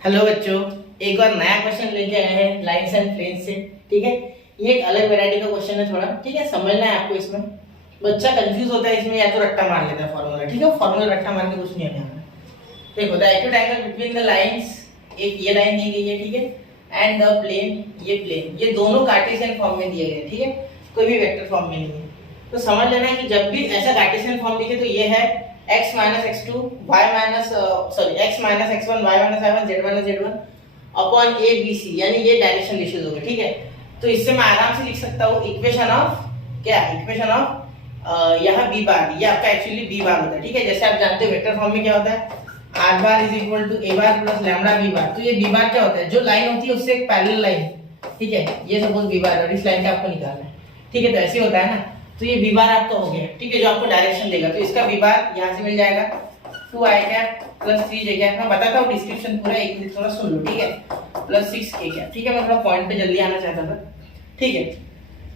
Hello बच्चों, एक बार नया क्वेश्चन लेके आए हैं लाइंस एंड प्लेन्स से। ठीक है, ये एक अलग वैरायटी का क्वेश्चन है थोड़ा। ठीक है, समझना है आपको। इसमें बच्चा कंफ्यूज होता है इसमें, या तो रट्टा मार लेता है फॉर्मूला। ठीक है, फॉर्मूला रट्टा मार के कुछ नहीं है। देखो, the acute angle between the lines, एक ये लाइन दी गई है, ठीक है, एंड द प्लेन, ये प्लेन, ये दोनों कार्टेशियन फॉर्म में दिए गए। ठीक है, कोई भी वेक्टर फॉर्म में नहीं है। तो समझ लेना है कि जब भी ऐसा कार्टेशियन फॉर्म दिखे तो ये है x minus x2 y minus x minus x1 y minus y1 z minus z1 upon a b c, यानी ये डायरेक्शन रेशियोज हो गए। ठीक है, तो इससे मैं आराम से लिख सकता हूँ इक्वेशन ऑफ क्या, इक्वेशन ऑफ यहाँ b बार, ये आपका एक्चुअली b बार होता है। ठीक है, जैसे आप जानते हो वेक्टर फॉर्म में क्या होता है, r bar is equal to a bar plus lambda b bar. तो ये b बार क्या होता है, जो लाइन होती है उससे एक पैरेलल लाइन। ठीक है, ये सपोज b बार और इस लाइन का आपको निकालना है। ठीक है, तो ऐसे होता है ना। तो ये b बार आपका हो गया। ठीक है, जो आपको डायरेक्शन देगा, तो इसका b बार यहाँ से मिल जाएगा 2i cap plus 3j cap. मैं बताता हूँ डिस्क्रिप्शन पूरा, एक मिनट थोड़ा सुन लो। ठीक है, प्लस 6k कैप। ठीक है, मैं थोड़ा पॉइंट पे जल्दी आना चाहता था। ठीक है,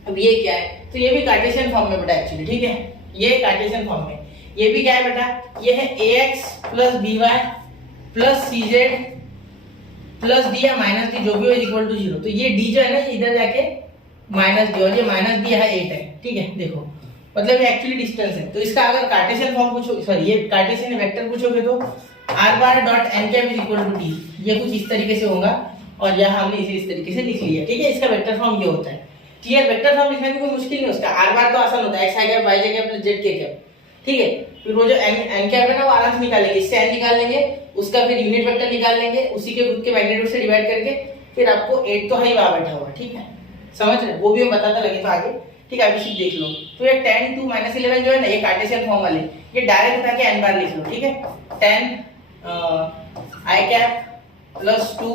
अब ये क्या है, तो ये भी कार्टेशियन फॉर्म में बेटा एक्चुअली। ठीक है, ये कार्टेशियन फॉर्म में, ये भी क्या है बेटा, ये है ax plus by plus cz plus d या माइनस d, जो भी हो इक्वल टू 0। तो ये d जो है ना, इधर जाके माइनस डी, और ये माइनस डी है 8 है। ठीक है, देखो मतलब ये एक्चुअली डिस्टेंस है। तो इसका अगर कार्टेशियन फॉर्म पूछो, सॉरी ये कार्टेशियन वेक्टर पूछोगे तो r bar dot n cap is equal to d, ये कुछ इस तरीके से होगा। और यहाँ हमने इसे इस तरीके से लिख लिया। ठीक है, इसका वेक्टर फॉर्म ये होता है। क्लियर, वेक्टर फॉर्म लिखने में कोई मुश्किल नहीं। उसका r बार तो आसान होता है, x i cap y j cap plus z k cap. ठीक है, फिर वो जो n कैप है ना, वो आराम से निकालेंगे, इससे n निकाल लेंगे, उसका फिर यूनिट वेक्टर निकाल लेंगे, उसी के खुद के मैग्नीट्यूड से डिवाइड करके फिर आपको 8 तो है ही वहां बैठा हुआ। ठीक है, समझ रहे, वो भी मैं बताता लगे तो आगे। ठीक है, अभी सिर्फ देख लो। तो ये 10 2 -11 जो है ना, ये कार्टेशियन फॉर्म वाले, ये डायरेक्ट उठा के n बार लिख लो। ठीक है, 10 i cap plus 2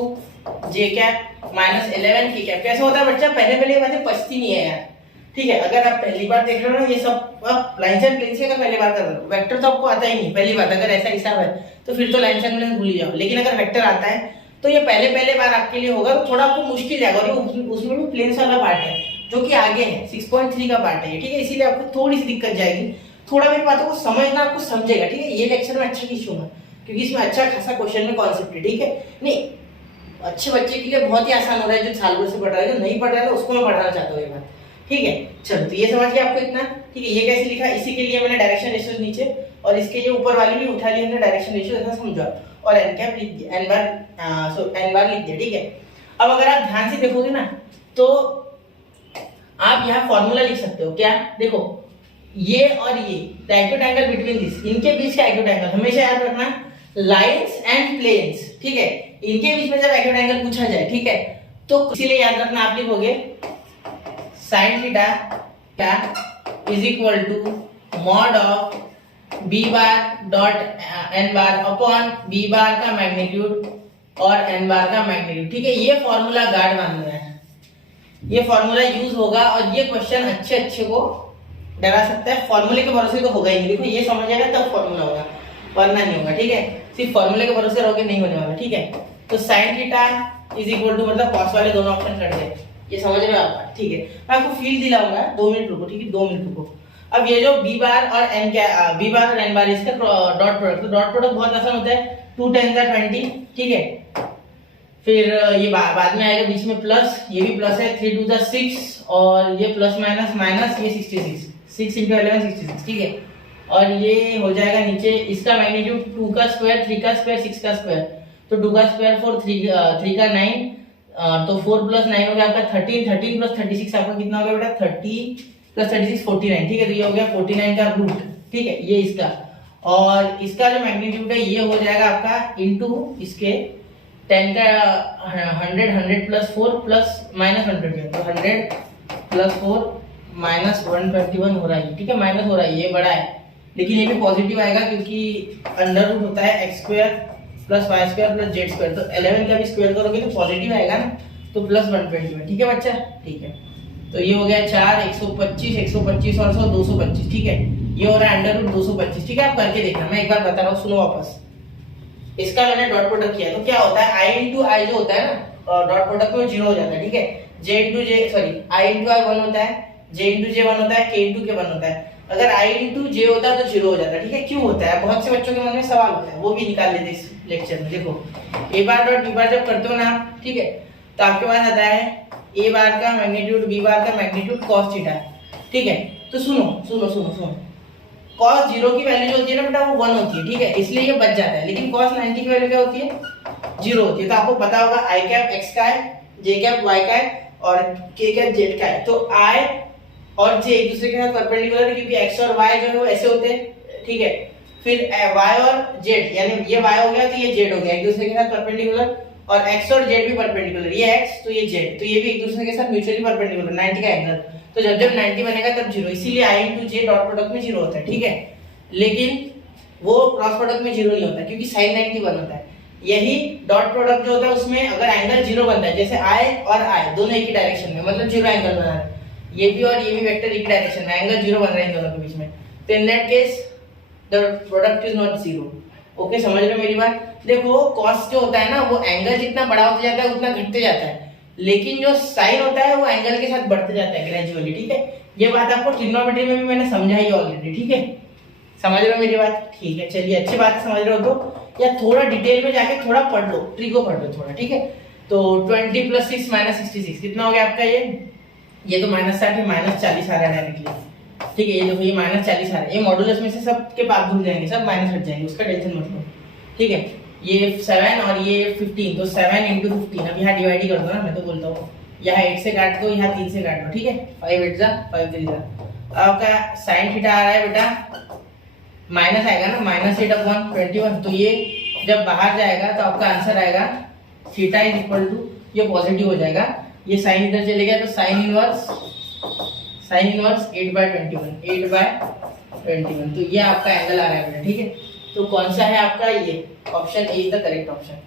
j cap minus 11 k cap. कैसे होता है बच्चा, पहले ये बातें पछती नहीं है यार। ठीक है, अगर आप पहली बार देख रहे हो ना, ये सब आप लाइन एंड प्लेन से अगर पहली बार कर रहे हो, वेक्टर तो आपको आता ही नहीं पहली बात। अगर ऐसा हिसाब है तो फिर तो लाइन एंड प्लेन भूल ही जाओ। लेकिन अगर वेक्टर आता है तो ये पहले बार आपके लिए होगा, तो थोड़ा आपको मुश्किल जाएगा। और ये उसमें भी प्लेन्स वाला पार्ट है जो कि आगे है, 6.3 का पार्ट है। ठीक है, इसीलिए आपको थोड़ी सी दिक्कत जाएगी। थोड़ा मेरी बातों को समझना, आपको समझेगा। ठीक है, ये लेक्चर में अच्छा खींचूंगा क्योंकि इसमें अच्छा खासा क्वेश्चन में कॉन्सेप्ट है। ठीक है, नहीं अच्छे बच्चे के लिए बहुत ही आसान हो रहा है, जो साल भर से पढ़ रहा है, जो नहीं पढ़ रहा है उसको मैं पढ़ाना चाहता हूँ ये बात। ठीक है, चलो तो ये समझ गया आपको इतना। ठीक है, ये कैसे लिखा, इसी के लिए मैंने डायरेक्शन रेशियोज नीचे और इसके ये ऊपर वाली भी उठा ली हमने डायरेक्शन रेशियो, ऐसा समझा, और n कैप लिख दिया, n बार लिख दिया। ठीक है, अब अगर आप ध्यान से देखोगे ना, तो आप यहाँ फॉर्मूला लिख सकते हो। क्या, देखो ये और ये the acute angle between this, इनके बीच का एक्यूट एंगल हमेशा याद रखना, लाइंस एंड प्लेन्स। ठीक है, इनके बीच में जब एक्यूट एंगल पूछा जाए, ठीक है, तो इसीलिए याद रखना, आप लिखोगे sin theta is equal to mod of b bar dot n bar upon b bar का मैग्नीट्यूड और n बार का मैग्नीट्यूड। ठीक है, ये फॉर्मूला गार्ड मानना है, ये फॉर्मूला यूज होगा और ये क्वेश्चन अच्छे को डरा सकता है। फॉर्मूले के भरोसे तो होगा ही नहीं। देखो ये समझ आएगा तब फॉर्मूला होगा, वरना नहीं होगा। ठीक है, सिर्फ फॉर्मूले के भरोसे रहोगे नहीं होने वाला। ठीक है, तो sin theta is equal to, मतलब कॉस वाले दोनों ऑप्शन कट गए, ये समझ में आता। ठीक है, मैं आपको फील दिलाऊंगा, 2 मिनट रुको। ठीक है, 2 मिनट रुको। अब ये जो b बार और n क्या, b बार और n बार, इसका डॉट प्रोडक्ट, तो डॉट प्रोडक्ट बहुत आसान होता है, 2 10 20। ठीक है, फिर ये बाद में आएगा बीच में प्लस, ये भी प्लस है, 3 2 6, और ये प्लस माइनस माइनस, ये 66, 6 × 11 66। ठीक है, और ये हो जाएगा नीचे, इसका मैग्नीट्यूड 2 का स्क्वायर 3 का स्क्वायर 6 का स्क्वायर, तो 2 का स्क्वायर 4, 3 का 9, तो 4 + 9 हो गया आपका 13, 13 + 36 आपका कितना हो गया बेटा, 30 + 36 49। ठीक है, तो ये हो गया 49 का रूट। ठीक है, ये इसका, और इसका जो मैग्नीट्यूड है ये हो जाएगा आपका इनटू इसके 10 का 100 100 + 4 प्लस माइनस 100 है, तो 100 + 4 माइनस 121 हो रहा है। ठीक है, माइनस हो रहा है, ये बड़ा है, लेकिन ये भी पॉजिटिव आएगा क्योंकि अंडर रूट होता है x² + y² + z², तो 11 का भी स्क्वायर करोगे तो पॉजिटिव आएगा ना, तो प्लस 120। ठीक है बच्चा, ठीक है, तो ये हो गया 4 125 125 और 100 225। ठीक है, ये हो रहा है अंडर रूट 225। ठीक है, आप करके देखना, मैं एक बार बता रहा हूँ, सुनो वापस। इसका मैंने डॉट प्रोडक्ट किया तो क्या होता है, i × i जो होता है ना, डॉट प्रोडक्ट में 0 हो जाता है। ठीक है, j × j, sorry i × i 1 होता है, j × j 1 होता है, k × k 1 होता है। अगर i × j होता है तो 0 हो जाता है। ठीक है, क्यों होता है, बहुत से बच्चों के मन में सवाल होता है, वो भी निकाल लेते लेक्चर में। देखो ए बार डॉट बी बार जब करते हो ना, ठीक है, तो आपके पास आता है ए बार का मैग्नीट्यूड बी बार का मैग्नीट्यूड कॉस थीटा, ठीक है। तो सुनो सुनो सुनो सुनो, कॉस 0 की वैल्यू जो होती है ना बेटा वो 1 होती है, ठीक है, इसलिए ये बच जाता है। लेकिन कॉस 90 की वैल्यू क्या होती है, 0 होती है। तो आपको पता होगा आई कैप एक्स का है, जे कैप वाई का है और के कैप जेड का है। तो आई और जे एक दूसरे के साथ परपेंडिकुलर है, क्योंकि एक्स और वाई जो है वो ऐसे होते हैं, ठीक है। फिर वाई और जेड, यानी ये वाई हो गया तो ये जेड हो गया, एक दूसरे के साथ परपेंडिकुलर, और एक्स और जेड भी परपेंडिकुलर, ये एक्स तो ये जेड, तो ये भी एक दूसरे के साथ म्यूचुअली परपेंडिकुलर 90 का एंगल। तो जब जब 90 बनेगा तब 0, इसीलिए आई इंटू जे डॉट प्रोडक्ट में 0 होता है, ठीक है। लेकिन वो क्रॉस प्रोडक्ट में 0 नहीं होता, क्योंकि साइन 90 1 होता है। यही डॉट प्रोडक्ट जो होता है उसमें अगर एंगल 0 बनता है, जैसे आई और आई दोनों एक ही डायरेक्शन में, मतलब 0 एंगल बना रहे हैं, ये भी और ये भी वेक्टर एक डायरेक्शन में, एंगल 0 बन रहा है इन दोनों के बीच में, तो in that case the product is not 0। Okay, समझ रहे हो मेरी बात। देखो कॉस जो होता है ना वो एंगल जितना बड़ा होता जाता है उतना घटते जाता है, लेकिन जो साइन होता है वो एंगल के साथ बढ़ते जाता है ग्रेजुअली, ठीक है। ये बात आपको ट्रिग्नोमेट्री में भी मैंने समझाई ऑलरेडी, ठीक है। समझ रहे हो मेरी बात, ठीक है। चलिए अच्छी बात है, समझ रहे हो तो, या थोड़ा डिटेल में जाके थोड़ा पढ़ लो, ट्रिको पढ़ लो थोड़ा, ठीक है। तो 20 + 6 - 66 कितना हो गया आपका, ये तो -60 है, -40 आ रहा है डायरेक्टली, ठीक है। ये देखो ये -40 आ रहा है, ये मॉडुलस में से सब के बाद भूल जाएंगे, सब माइनस हट जाएंगे, उसका टेंशन मत लो, ठीक है। ये 7 और ये 15, तो 7 × 15, अब यहाँ डिवाइड ही कर दो ना, मैं तो बोलता हूँ यहाँ 8 से काट दो, यहाँ 3 से काट दो, ठीक है। 5 8 जा 5 3 जा, आपका sin थीटा आ रहा है बेटा माइनस आएगा ना, -8/21, तो ये जब बाहर जाएगा तो आपका आंसर आएगा थीटा इज इक्वल टू, ये पॉजिटिव हो जाएगा, ये साइन इधर चले गया तो साइन इनवर्स 8/21, तो ये आपका एंगल आ रहा है बेटा, ठीक है। तो कौन सा है आपका, ये option A is the correct option.